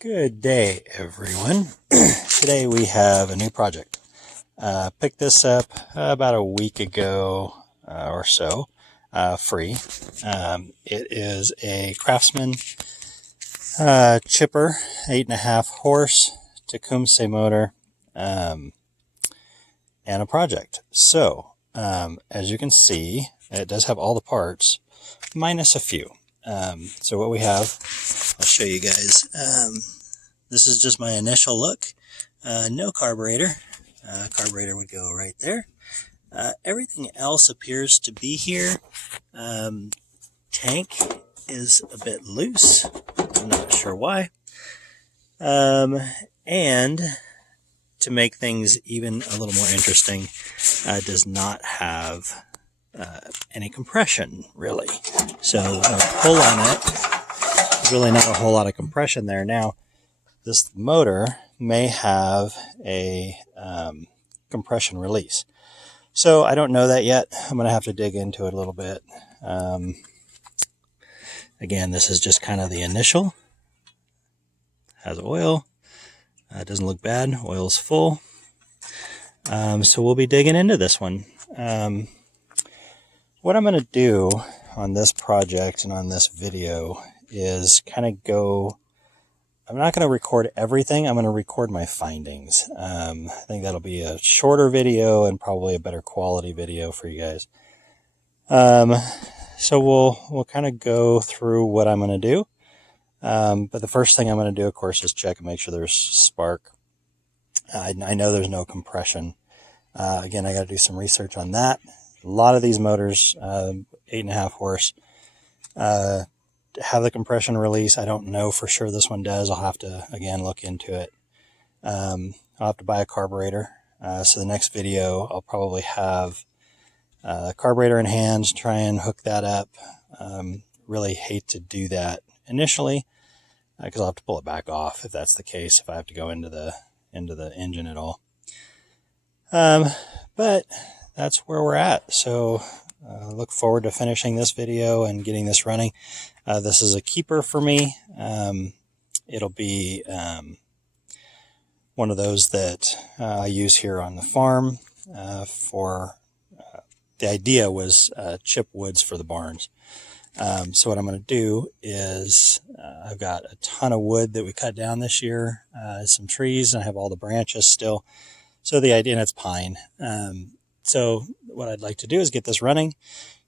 Good day, everyone. Today we have a new project. Picked this up about a week ago or so, free. It is a Craftsman chipper, 8.5 horse Tecumseh motor, and a project. So, as you can see, it does have all the parts, minus a few. So what we have, I'll show you guys. This is just my initial look. No carburetor. Carburetor would go right there. Everything else appears to be here. Tank is a bit loose. I'm not sure why. And to make things even a little more interesting, does not have any compression, really. So when I pull on it, there's really not a whole lot of compression there. Now, this motor may have a compression release. So I don't know that yet. I'm going to have to dig into it a little bit. Again, this is just kind of the initial. Has oil. Doesn't look bad. Oil's full. So we'll be digging into this one. What I'm going to do on this project and on this video is kind of go, I'm not going to record everything. I'm going to record my findings. I think that'll be a shorter video and probably a better quality video for you guys. So we'll kind of go through what I'm going to do. But the first thing I'm going to do, of course, is check and make sure there's spark. I know there's no compression. Again, I got to do some research on that. A lot of these motors, 8.5 horse, have the compression release. I don't know for sure this one does. I'll have to, again, look into it. I'll have to buy a carburetor. So the next video, I'll probably have a carburetor in hand, try and hook that up. Really hate to do that initially, because I'll have to pull it back off if that's the case, if I have to go into the engine at all. But that's where we're at. So look forward to finishing this video and getting this running. This is a keeper for me. It'll be one of those that I use here on the farm for, the idea was chip woods for the barns. So what I'm going to do is I've got a ton of wood that we cut down this year, some trees, and I have all the branches still. So the idea, and it's pine. So what I'd like to do is get this running,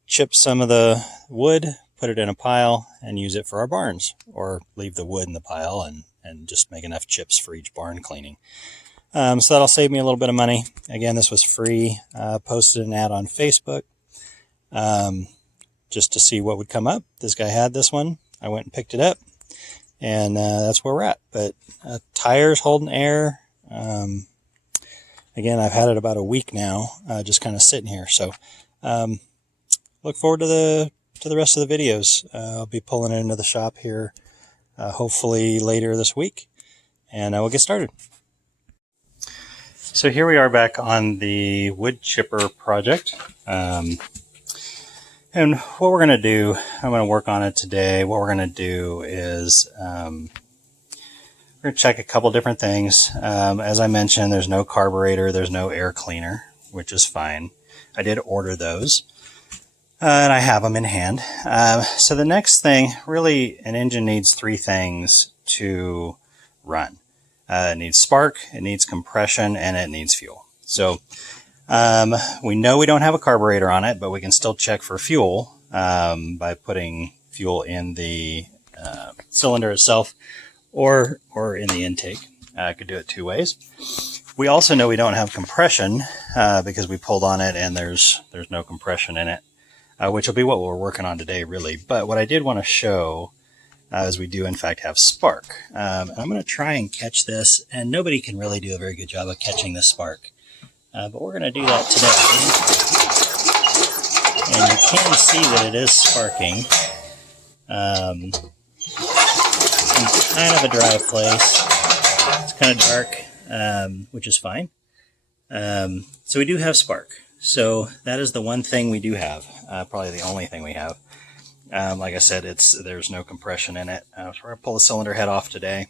chip some of the wood, put it in a pile, and use it for our barns, or leave the wood in the pile and just make enough chips for each barn cleaning. So that'll save me a little bit of money. Again, this was free. Posted an ad on Facebook just to see what would come up. This guy had this one. I went and picked it up, and that's where we're at. But tires holding air. Again, I've had it about a week now, just kind of sitting here. So look forward to the rest of the videos. I'll be pulling it into the shop here hopefully later this week, and we'll get started. So here we are back on the wood chipper project. And what we're going to do, I'm going to work on it today. What we're going to do is we're going to check a couple different things. As I mentioned, there's no carburetor, there's no air cleaner, which is fine. I did order those, and I have them in hand. So the next thing, really, an engine needs three things to run. It needs spark, it needs compression, and it needs fuel. So we know we don't have a carburetor on it, but we can still check for fuel by putting fuel in the cylinder itself or in the intake. I could do it two ways. We also know we don't have compression because we pulled on it and there's no compression in it, which will be what we're working on today, really. But what I did want to show is we do, in fact, have spark. I'm going to try and catch this, and nobody can really do a very good job of catching the spark. But we're going to do that today. And you can see that it is sparking. It's kind of a dry place. It's kind of dark, which is fine. So we do have spark. So that is the one thing we do have, probably the only thing we have. Like I said, there's no compression in it. So we're going to pull the cylinder head off today.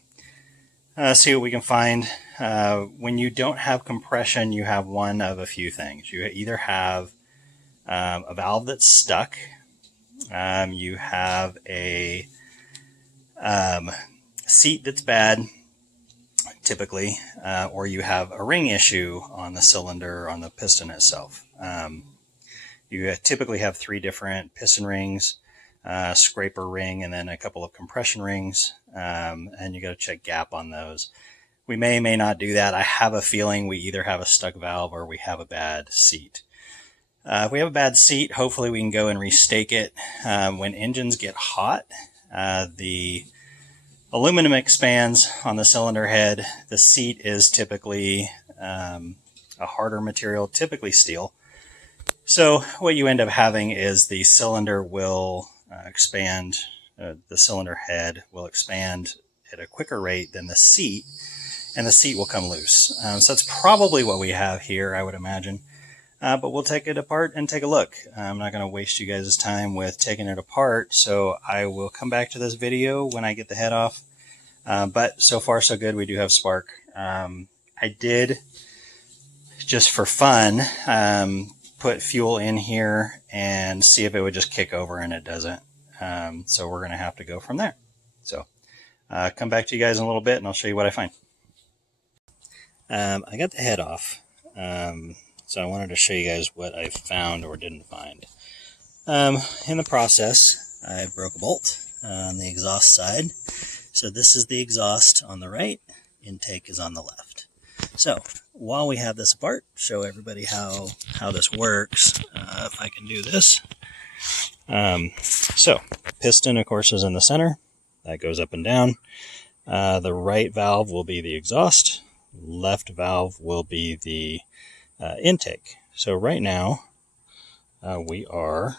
see what we can find. When you don't have compression, you have one of a few things. You either have a valve that's stuck, you have a seat that's bad, typically, or you have a ring issue on the cylinder or on the piston itself. You typically have 3 different piston rings, scraper ring, and then a couple of compression rings, and you got to check gap on those. We may not do that. I have a feeling we either have a stuck valve or we have a bad seat. If we have a bad seat, hopefully we can go and restake it. When engines get hot, the aluminum expands on the cylinder head. The seat is typically a harder material, typically steel. So what you end up having is the cylinder will expand, the cylinder head will expand at a quicker rate than the seat, and the seat will come loose. So that's probably what we have here, I would imagine. But we'll take it apart and take a look. I'm not going to waste you guys' time with taking it apart, so I will come back to this video when I get the head off. But so far so good. We do have spark. I did, just for fun, put fuel in here and see if it would just kick over, and it doesn't. So we're going to have to go from there. So come back to you guys in a little bit and I'll show you what I find. I got the head off, so I wanted to show you guys what I found or didn't find. In the process, I broke a bolt on the exhaust side. So this is the exhaust on the right, intake is on the left. So while we have this apart, show everybody how this works. If I can do this. So piston, of course, is in the center. That goes up and down. The right valve will be the exhaust. Left valve will be the intake. So right now we are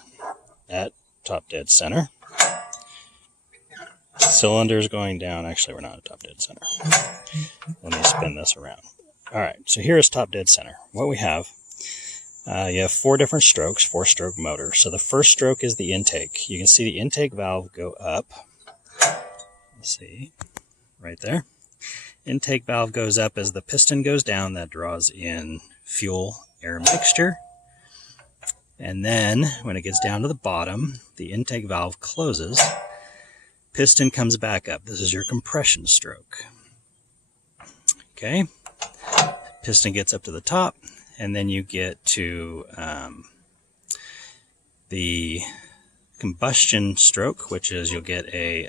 at top dead center. Cylinder's going down. Actually, we're not at top dead center. Let me spin this around. All right, so here is top dead center. What we have, you have 4 different strokes, 4-stroke motor. So the first stroke is the intake. You can see the intake valve go up. Let's see, right there. Intake valve goes up as the piston goes down. That draws in fuel air mixture. And then when it gets down to the bottom, the intake valve closes. Piston comes back up. This is your compression stroke. Okay. Piston gets up to the top, and then you get to the combustion stroke, which is you'll get a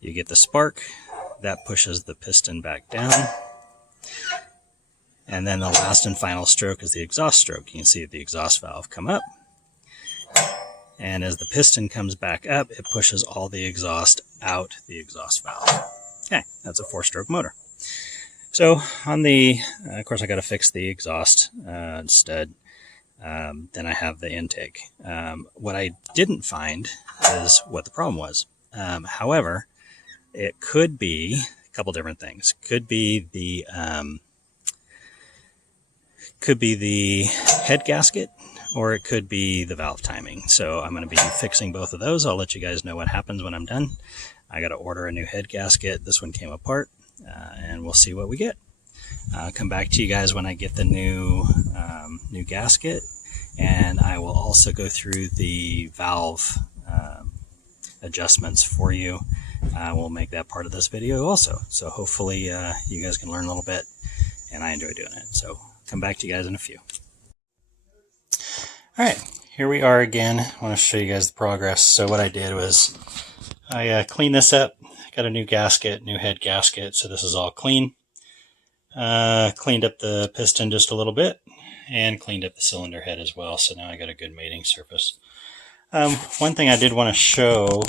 you get the spark that pushes the piston back down, and then the last and final stroke is the exhaust stroke. You can see the exhaust valve come up, and as the piston comes back up, it pushes all the exhaust out the exhaust valve. Okay, that's a 4-stroke motor. So on the, of course, I got to fix the exhaust stud. Then I have the intake. What I didn't find is what the problem was. However, it could be a couple different things. Could be the head gasket, or it could be the valve timing. So I'm going to be fixing both of those. I'll let you guys know what happens when I'm done. I got to order a new head gasket. This one came apart, and we'll see what we get. I'll come back to you guys when I get the new gasket, and I will also go through the valve adjustments for you. We'll make that part of this video also. So hopefully you guys can learn a little bit, and I enjoy doing it. So come back to you guys in a few. All right, here we are again. I want to show you guys the progress. So what I did was I cleaned this up, got a new gasket, new head gasket, so this is all clean. Cleaned up the piston just a little bit, and cleaned up the cylinder head as well, so now I got a good mating surface. One thing I did want to show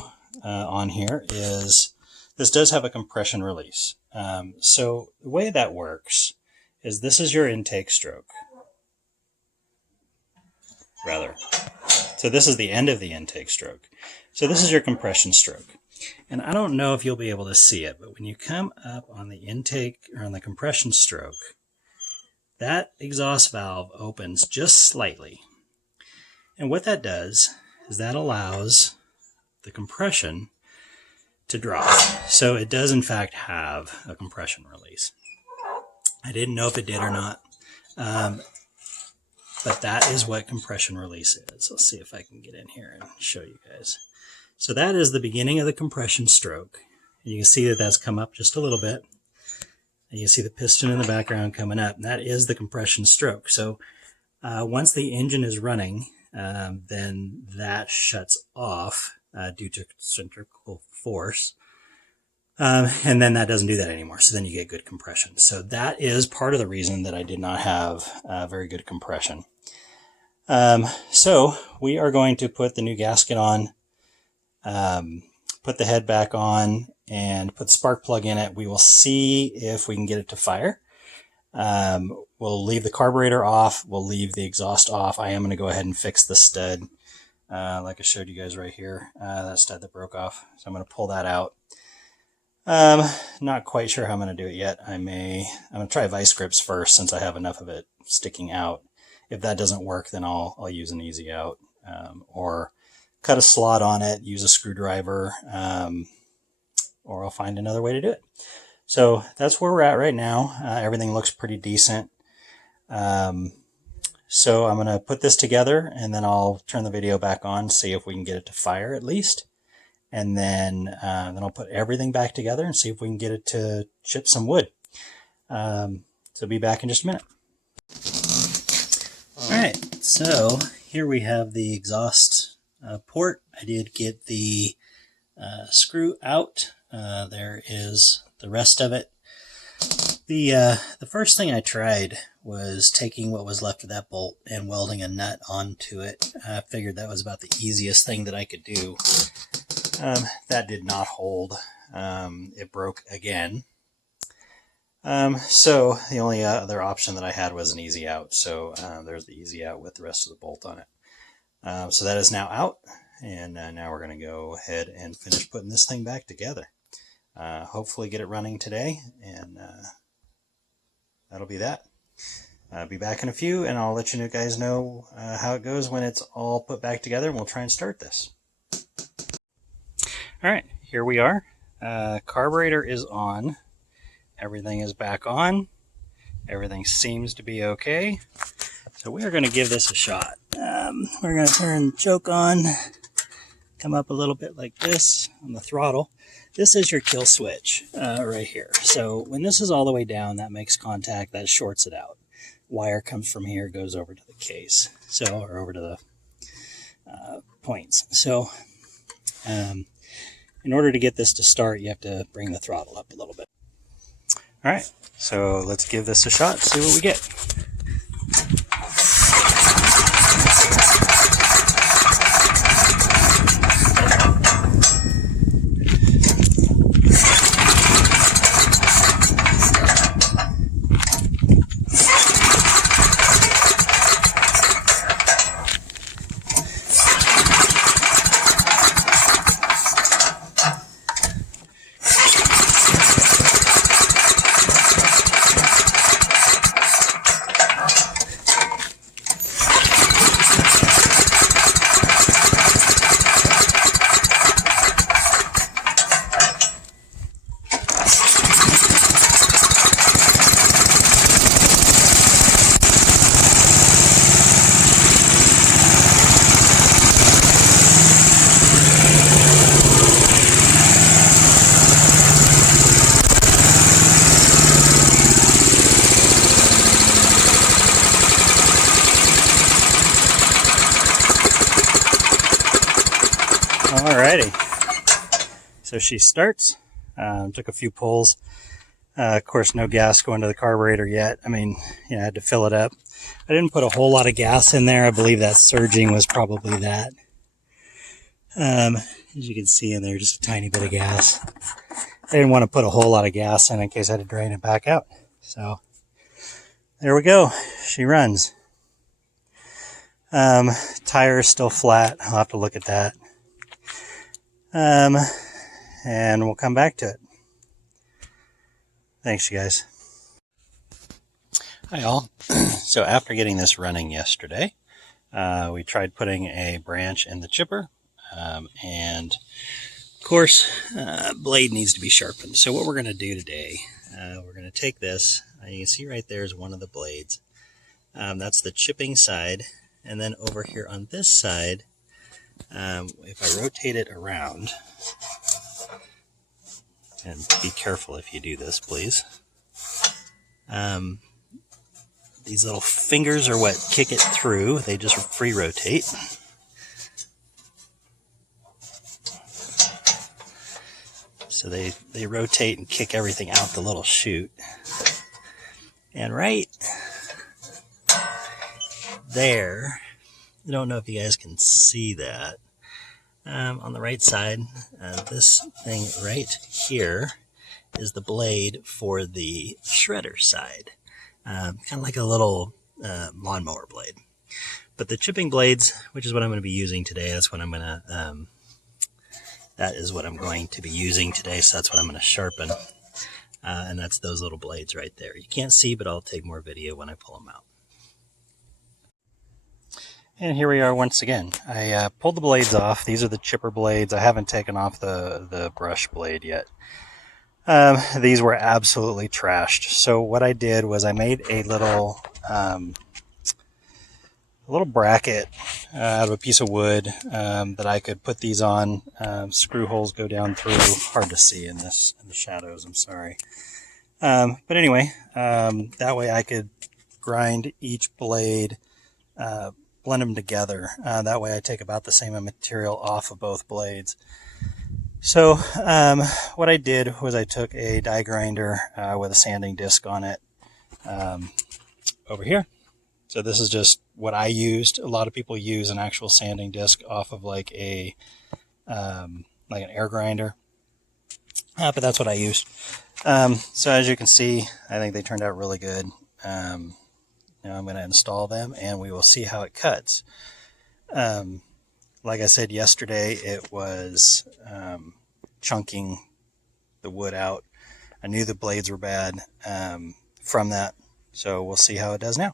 on here is this does have a compression release. So the way that works is this is your intake stroke. So this is the end of the intake stroke. So this is your compression stroke. And I don't know if you'll be able to see it, but when you come up on the intake or on the compression stroke, that exhaust valve opens just slightly. And what that does is that allows the compression to drop. So it does in fact have a compression release. I didn't know if it did or not, but that is what compression release is. Let's see if I can get in here and show you guys. So that is the beginning of the compression stroke. And you can see that that's come up just a little bit. And you see the piston in the background coming up. And that is the compression stroke. So once the engine is running, then that shuts off due to centrifugal force. And then that doesn't do that anymore. So then you get good compression. So that is part of the reason that I did not have very good compression. So we are going to put the new gasket on, put the head back on, and put the spark plug in it. We will see if we can get it to fire. We'll leave the carburetor off. We'll leave the exhaust off. I am going to go ahead and fix the stud, like I showed you guys right here, that stud that broke off. So I'm going to pull that out. Not quite sure how I'm going to do it yet. I'm going to try vice grips first since I have enough of it sticking out. If that doesn't work, then I'll use an easy out, or cut a slot on it, use a screwdriver, or I'll find another way to do it. So that's where we're at right now. Everything looks pretty decent. So I'm going to put this together and then I'll turn the video back on, see if we can get it to fire at least. And then I'll put everything back together and see if we can get it to chip some wood. So be back in just a minute. All right, so here we have the exhaust port. I did get the screw out. There is the rest of it. The first thing I tried was taking what was left of that bolt and welding a nut onto it. I figured that was about the easiest thing that I could do. That did not hold. It broke again. So the only other option that I had was an easy out. So there's the easy out with the rest of the bolt on it. So that is now out. And now we're going to go ahead and finish putting this thing back together. Hopefully get it running today. And that'll be that. I'll be back in a few and I'll let you guys know how it goes when it's all put back together. And we'll try and start this. All right, here we are. Carburetor is on. Everything is back on. Everything seems to be okay. So we are going to give this a shot. We're going to turn the choke on, come up a little bit like this on the throttle. This is your kill switch right here. So when this is all the way down, that makes contact, that shorts it out. Wire comes from here, goes over to the case, so or over to the points. So in order to get this to start, you have to bring the throttle up a little bit. All right, so let's give this a shot, see what we get. Alrighty, so she starts. Took a few pulls. Of course, no gas going to the carburetor yet. I mean, I had to fill it up. I didn't put a whole lot of gas in there. I believe that surging was probably that. As you can see in there, just a tiny bit of gas. I didn't want to put a whole lot of gas in case I had to drain it back out. So there we go. She runs. Tire is still flat. I'll have to look at that. And we'll come back to it. Thanks, you guys. Hi, all. So after getting this running yesterday, we tried putting a branch in the chipper, and of course, blade needs to be sharpened. So what we're going to do today, we're going to take this. You can see right there is one of the blades. That's the chipping side. And then over here on this side, if I rotate it around, and be careful if you do this, please. These little fingers are what kick it through. They just free rotate. So they rotate and kick everything out the little chute. And right there, I don't know if you guys can see that. On the right side, this thing right here is the blade for the shredder side. Kind of like a little lawnmower blade. But the chipping blades, which is what I'm going to be using today, that's what I'm going to... that is what I'm going to be using today, so that's what I'm going to sharpen. And that's those little blades right there. You can't see, but I'll take more video when I pull them out. And here we are once again. I pulled the blades off. These are the chipper blades. I haven't taken off the brush blade yet. These were absolutely trashed. So what I did was I made a little bracket out of a piece of wood that I could put these on. Screw holes go down through. Hard to see in the shadows, I'm sorry. But anyway, that way I could grind each blade, blend them together. That way I take about the same material off of both blades. So what I did was I took a die grinder with a sanding disc on it over here. So this is just what I used. A lot of people use an actual sanding disc off of like an air grinder, but that's what I used. So as you can see, I think they turned out really good. Now I'm going to install them and we will see how it cuts. Like I said yesterday, it was chunking the wood out. I knew the blades were bad from that, so we'll see how it does now.